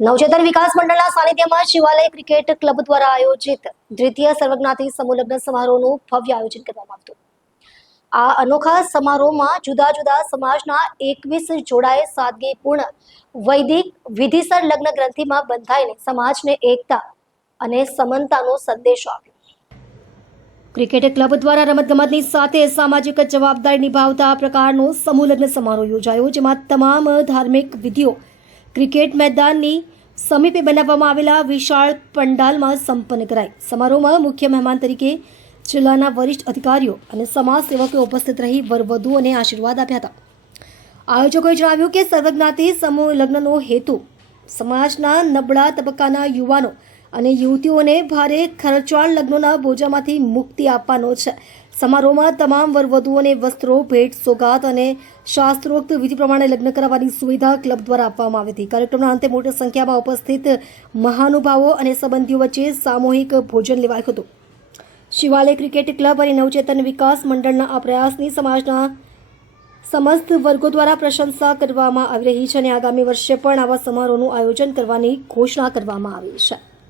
નવચેતન વિકાસ મંડળના સાનિધ્યમાં શિવાલય cricket club દ્વારા આયોજિત દ્વિતીય સર્વજ્ઞાતિ સમૂહ લગ્ન સમારોહનું ભવ્ય આયોજન કરવામાં આવ્યું. આ અનોખા સમારોહમાં જુદા જુદા સમાજના 21 જોડાએ સાદગીપૂર્ણ વૈદિક વિધિસર લગ્ન ગ્રંથિમાં બંધાઈને સમાજને એકતા અને સમાનતાનો સંદેશો આપ્યો. ક્રિકેટ ક્લબ દ્વારા રમતગમતની સાથે સામાજિક જવાબદારી નિભાવતા આ પ્રકારનો સમૂહ લગ્ન સમારોહ યોજાયો, જેમાં તમામ ધાર્મિક વિધિઓ ક્રિકેટ મેદાનની સમીપે બનાવવામાં આવેલા વિશાળ પંડાલમાં સંપન્ન કરાઈ. સમારોહમાં મુખ્ય મહેમાન તરીકે જિલ્લાના વરિષ્ઠ અધિકારીઓ અને સમાજ સેવકો ઉપસ્થિત રહી વરવધુઓને આશીર્વાદ આપ્યા હતા. આયોજકોએ જણાવ્યું કે સર્વજ્ઞાતિ સમૂહ લગ્નનો હેતુ સમાજના નબળા તબક્કાના યુવાનો અને યુવતીઓને ભારે ખર્ચાળ લગ્નોના બોજામાંથી મુક્તિ આપવાનો છે. સમારોહમાં તમામ વરવધુઓને વસ્ત્રો, ભેટ, સોગાદ અને શાસ્ત્રોક્ત વિધિ પ્રમાણે લગ્ન કરાવવાની સુવિધા ક્લબ દ્વારા આપવામાં આવી હતી. કાર્યક્રમના અંતે મોટી સંખ્યામાં ઉપસ્થિત મહાનુભાવો અને સંબંધીઓ વચ્ચે સામૂહિક ભોજન લેવાયું હતું. શિવાલય ક્રિકેટ ક્લબ અને નવચેતન વિકાસ મંડળના આ પ્રયાસની સમાજના સમસ્ત વર્ગો દ્વારા પ્રશંસા કરવામાં આવી રહી છે અને આગામી વર્ષે પણ આવા સમારોહનું આયોજન કરવાની ઘોષણા કરવામાં આવી છે.